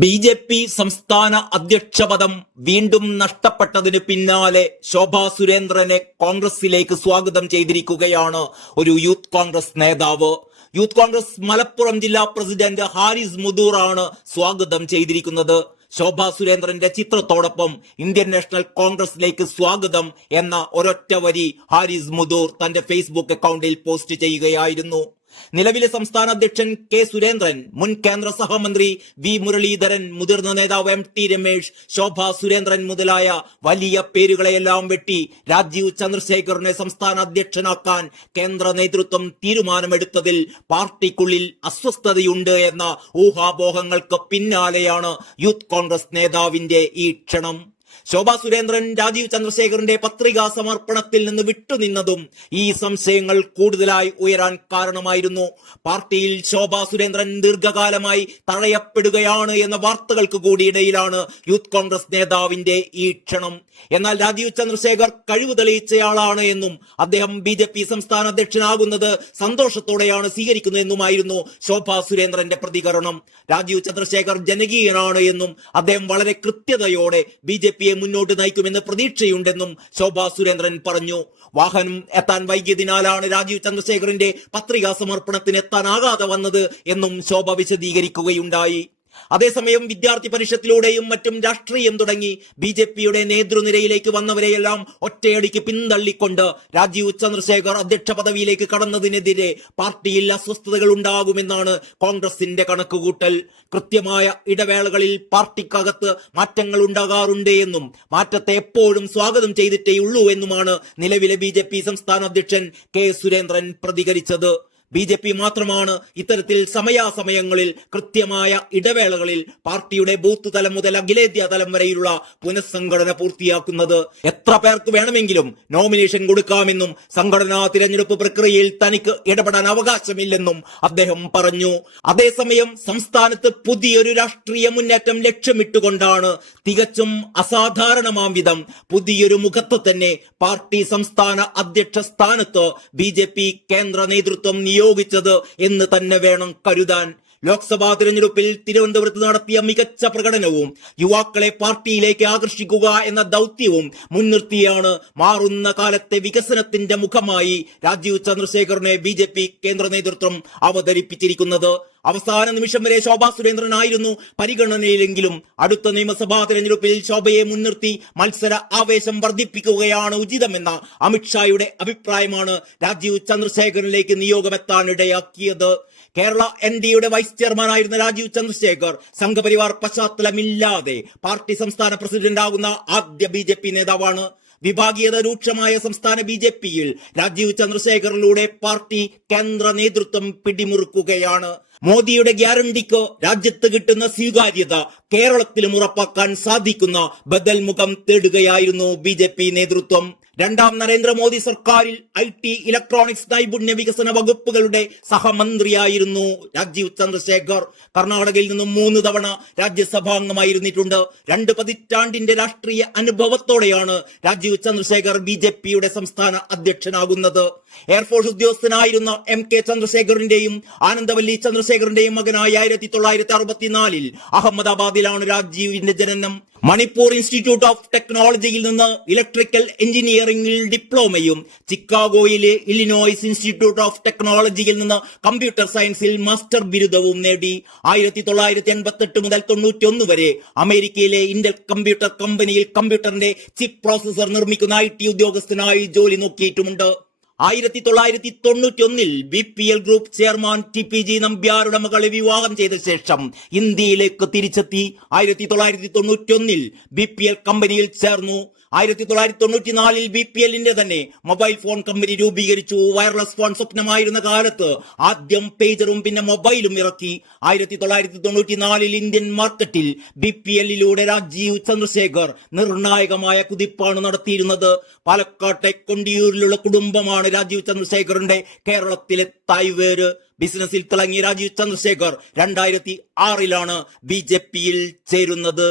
BJP. സംസ്ഥാന അധ്യക്ഷപദം വീണ്ടും നഷ്ടപ്പെട്ടതിന് പിന്നാലെ ശോഭാ സുരേന്ദ്രനെ കോൺഗ്രസിലേക്ക് സ്വാഗതം ചെയ്തിരിക്കുകയാണ് ഒരു യൂത്ത് കോൺഗ്രസ് നേതാവ്. യൂത്ത് കോൺഗ്രസ് മലപ്പുറം ജില്ലാ പ്രസിഡന്റ് ഹാരിസ് മുദൂറാണ് സ്വാഗതം ചെയ്തിരിക്കുന്നത്. ശോഭാ സുരേന്ദ്രന്റെ ചിത്രത്തോടൊപ്പം ഇന്ത്യൻ നാഷണൽ കോൺഗ്രസിലേക്ക് സ്വാഗതം എന്ന ഒരൊറ്റ വരി ഹാരിസ് മുദൂർ തന്റെ ഫേസ്ബുക്ക് അക്കൗണ്ടിൽ പോസ്റ്റ് ചെയ്യുകയായിരുന്നു. നിലവിലെ സംസ്ഥാന അധ്യക്ഷൻ കെ സുരേന്ദ്രൻ, മുൻ കേന്ദ്ര സഹമന്ത്രി വി മുരളീധരൻ, മുതിർന്ന നേതാവ് എം.ടി. രമേശ്, ശോഭാ സുരേന്ദ്രൻ മുതലായ വലിയ പേരുകളെയെല്ലാം വെട്ടി രാജീവ് ചന്ദ്രശേഖറിനെ സംസ്ഥാന അധ്യക്ഷനാക്കാൻ കേന്ദ്ര നേതൃത്വം തീരുമാനമെടുത്തതിൽ പാർട്ടിക്കുള്ളിൽ അസ്വസ്ഥതയുണ്ട് എന്ന ഊഹാപോഹങ്ങൾക്ക് പിന്നാലെയാണ് യൂത്ത് കോൺഗ്രസ് നേതാവിന്റെ ഈ ക്ഷണം. ശോഭാ സുരേന്ദ്രൻ രാജീവ് ചന്ദ്രശേഖറിന്റെ പത്രികാ സമർപ്പണത്തിൽ നിന്ന് വിട്ടുനിന്നതും ഈ സംശയങ്ങൾ കൂടുതലായി ഉയരാൻ കാരണമായിരുന്നു. പാർട്ടിയിൽ ശോഭാ സുരേന്ദ്രൻ ദീർഘകാലമായി തഴയപ്പെടുകയാണ് എന്ന വാർത്തകൾക്ക് കൂടി ഇടയിലാണ് യൂത്ത് കോൺഗ്രസ് നേതാവിന്റെ ഈ ക്ഷണം. എന്നാൽ രാജീവ് ചന്ദ്രശേഖർ കഴിവ് തെളിയിച്ചയാളാണ് എന്നും അദ്ദേഹം ബി.ജെ.പി. സംസ്ഥാന അധ്യക്ഷനാകുന്നത് സന്തോഷത്തോടെയാണ് സ്വീകരിക്കുന്നതെന്നുമായിരുന്നു ശോഭാ സുരേന്ദ്രന്റെ പ്രതികരണം. രാജീവ് ചന്ദ്രശേഖർ ജനകീയനാണ് എന്നും അദ്ദേഹം വളരെ കൃത്യതയോടെ ബി.ജെ.പിയെ മുന്നോട്ട് നയിക്കുമെന്ന് പ്രതീക്ഷയുണ്ടെന്നും ശോഭാ സുരേന്ദ്രൻ പറഞ്ഞു. വാഹനം എത്താൻ വൈകിയതിനാലാണ് രാജീവ് ചന്ദ്രശേഖറിന്റെ പത്രികാ സമർപ്പണത്തിന് എത്താനാകാതെ വന്നത് എന്നും ശോഭ വിശദീകരിക്കുകയുണ്ടായി. അതേസമയം വിദ്യാർത്ഥി പരിഷത്തിലൂടെയും മറ്റും രാഷ്ട്രീയം തുടങ്ങി ബി.ജെ.പിയുടെ നേതൃനിരയിലേക്ക് വന്നവരെയെല്ലാം ഒറ്റയടിക്ക് പിന്തള്ളിക്കൊണ്ട് രാജീവ് ചന്ദ്രശേഖർ അധ്യക്ഷ പദവിയിലേക്ക് കടന്നതിനെതിരെ പാർട്ടിയിൽ അസ്വസ്ഥതകൾ ഉണ്ടാകുമെന്നാണ് കോൺഗ്രസിന്റെ കണക്കുകൂട്ടൽ. കൃത്യമായ ഇടവേളകളിൽ പാർട്ടിക്കകത്ത് മാറ്റങ്ങൾ ഉണ്ടാകാറുണ്ട് എന്നും മാറ്റത്തെ എപ്പോഴും സ്വാഗതം ചെയ്തിട്ടേയുള്ളൂ എന്നുമാണ് നിലവിലെ ബി.ജെ.പി. സംസ്ഥാന അധ്യക്ഷൻ കെ സുരേന്ദ്രൻ പ്രതികരിച്ചത്. ബി.ജെ.പി. മാത്രമാണ് ഇത്തരത്തിൽ സമയാസമയങ്ങളിൽ കൃത്യമായ ഇടവേളകളിൽ പാർട്ടിയുടെ ബൂത്ത് തലം മുതൽ അഖിലേന്ത്യാ തലം വരെയുള്ള പുനഃസംഘടന പൂർത്തിയാക്കുന്നത്. എത്ര പേർക്ക് വേണമെങ്കിലും നോമിനേഷൻ കൊടുക്കാമെന്നും സംഘടനാ തിരഞ്ഞെടുപ്പ് പ്രക്രിയയിൽ തനിക്ക് ഇടപെടാൻ അവകാശമില്ലെന്നും അദ്ദേഹം പറഞ്ഞു. അതേസമയം സംസ്ഥാനത്ത് പുതിയൊരു രാഷ്ട്രീയ മുന്നേറ്റം ലക്ഷ്യമിട്ടുകൊണ്ടാണ് തികച്ചും അസാധാരണമാം വിധം പുതിയൊരു മുഖത്ത് തന്നെ പാർട്ടി സംസ്ഥാന അധ്യക്ഷ സ്ഥാനത്ത് ബി.ജെ.പി. കേന്ദ്ര നേതൃത്വം നിയോഗിച്ചത് എന്ന് തന്നെ വേണം കരുതാൻ. ലോക്സഭാ തിരഞ്ഞെടുപ്പിൽ തിരുവനന്തപുരത്ത് നടത്തിയ മികച്ച പ്രകടനവും യുവാക്കളെ പാർട്ടിയിലേക്ക് ആകർഷിക്കുക എന്ന ദൗത്യവും മുൻനിർത്തിയാണ് മാറുന്ന കാലത്തെ വികസനത്തിന്റെ മുഖമായി രാജീവ് ചന്ദ്രശേഖറിനെ ബി.ജെ.പി. കേന്ദ്ര നേതൃത്വം അവതരിപ്പിച്ചിരിക്കുന്നത്. അവസാന നിമിഷം വരെ ശോഭാ സുരേന്ദ്രനായിരുന്നു പരിഗണനയിലെങ്കിലും അടുത്ത നിയമസഭാ തിരഞ്ഞെടുപ്പിൽ ശോഭയെ മുൻനിർത്തി മത്സര ആവേശം വർദ്ധിപ്പിക്കുകയാണ് ഉചിതമെന്ന അമിത്ഷായുടെ അഭിപ്രായമാണ് രാജീവ് ചന്ദ്രശേഖറിലേക്ക് നിയോഗമെത്താനിടയാക്കിയത്. കേരള എൻ.ഡി.യുടെ വൈസ് ചെയർമാനായിരുന്ന രാജീവ് ചന്ദ്രശേഖർ സംഘപരിവാർ പശ്ചാത്തലമില്ലാതെ പാർട്ടി സംസ്ഥാന പ്രസിഡന്റ് ആകുന്ന ആദ്യ ബി.ജെ.പി. നേതാവാണ്. വിഭാഗീയത രൂക്ഷമായ സംസ്ഥാന ബി.ജെ.പിയിൽ രാജീവ് ചന്ദ്രശേഖറിലൂടെ പാർട്ടി കേന്ദ്ര നേതൃത്വം പിടിമുറുക്കുകയാണ്. മോദിയുടെ ഗ്യാരണ്ടിക്ക് രാജ്യത്ത് കിട്ടുന്ന സ്വീകാര്യത കേരളത്തിലും ഉറപ്പാക്കാൻ സാധിക്കുന്ന ബദൽ മുഖം തേടുകയായിരുന്നു ബി.ജെ.പി. നേതൃത്വം. രണ്ടാം നരേന്ദ്രമോദി സർക്കാരിൽ ഐ.ടി, ഇലക്ട്രോണിക്സ്, നൈപുണ്യ വികസന വകുപ്പുകളുടെ സഹമന്ത്രിയായിരുന്നു രാജീവ് ചന്ദ്രശേഖർ. കർണാടകയിൽ നിന്നും 3 തവണ രാജ്യസഭാംഗമായിരുന്നിട്ടുണ്ട്. 2 പതിറ്റാണ്ടിന്റെ രാഷ്ട്രീയ അനുഭവത്തോടെയാണ് രാജീവ് ചന്ദ്രശേഖർ ബി.ജെ.പിയുടെ സംസ്ഥാന അധ്യക്ഷനാകുന്നത്. Air force ഉദ്യോഗസ്ഥനായിരുന്ന MK. ചന്ദ്രശേഖറിന്റെയും ആനന്ദവല്ലി ചന്ദ്രശേഖറിന്റെയും മകനായ 1964 അഹമ്മദാബാദിലാണ് രാജീവിന്റെ ജനനം. മണിപ്പൂർ ഇൻസ്റ്റിറ്റ്യൂട്ട് ഓഫ് ടെക്നോളജിയിൽ നിന്ന് ഇലക്ട്രിക്കൽ എഞ്ചിനീയറിംഗിൽ ഡിപ്ലോമയും ചിക്കാഗോയിലെ ഇലിനോയ്സ് ഇൻസ്റ്റിറ്റ്യൂട്ട് ഓഫ് ടെക്നോളജിയിൽ നിന്ന് കമ്പ്യൂട്ടർ സയൻസിൽ മാസ്റ്റർ ബിരുദവും നേടി. 1988 മുതൽ 91 വരെ അമേരിക്കയിലെ ഇന്റൽ കമ്പ്യൂട്ടർ കമ്പനിയിൽ കമ്പ്യൂട്ടറിന്റെ ചിപ്പ് പ്രോസസർ നിർമ്മിക്കുന്ന ഐ.ടി ഉദ്യോഗസ്ഥനായി ജോലി നോക്കിയിട്ടുമുണ്ട്. 1991 ബി.പി.എൽ ഗ്രൂപ്പ് ചെയർമാൻ ടി.പി.ജി. നമ്പ്യാരുടെ മകളെ വിവാഹം ചെയ്ത ശേഷം ഇന്ത്യയിലേക്ക് തിരിച്ചെത്തി. 1991 ബി.പി.എൽ കമ്പനിയിൽ ചേർന്നു. 1994 ബി.പി.എല്ലിന്റെ തന്നെ മൊബൈൽ ഫോൺ കമ്പനി രൂപീകരിച്ചു. വയർലെസ് ഫോൺ സ്വപ്നമായിരുന്ന കാലത്ത് ആദ്യം പേജറും പിന്നെ മൊബൈലും ഇറക്കി. 1994 ഇന്ത്യൻ മാർക്കറ്റിൽ ബി.പി.എല്ലിലൂടെ രാജീവ് ചന്ദ്രശേഖർ നിർണായകമായ കുതിപ്പാണ് നടത്തിയിരുന്നത്. പാലക്കാട്ടെ കൊണ്ടിയൂരിലുള്ള കുടുംബമാണ് രാജീവ് ചന്ദ്രശേഖറിന്റെ കേരളത്തിലെ തായ്വേര്. ബിസിനസിൽ തിളങ്ങിയ രാജീവ് ചന്ദ്രശേഖർ 2006 ബി.ജെ.പിയിൽ ചേരുന്നത്.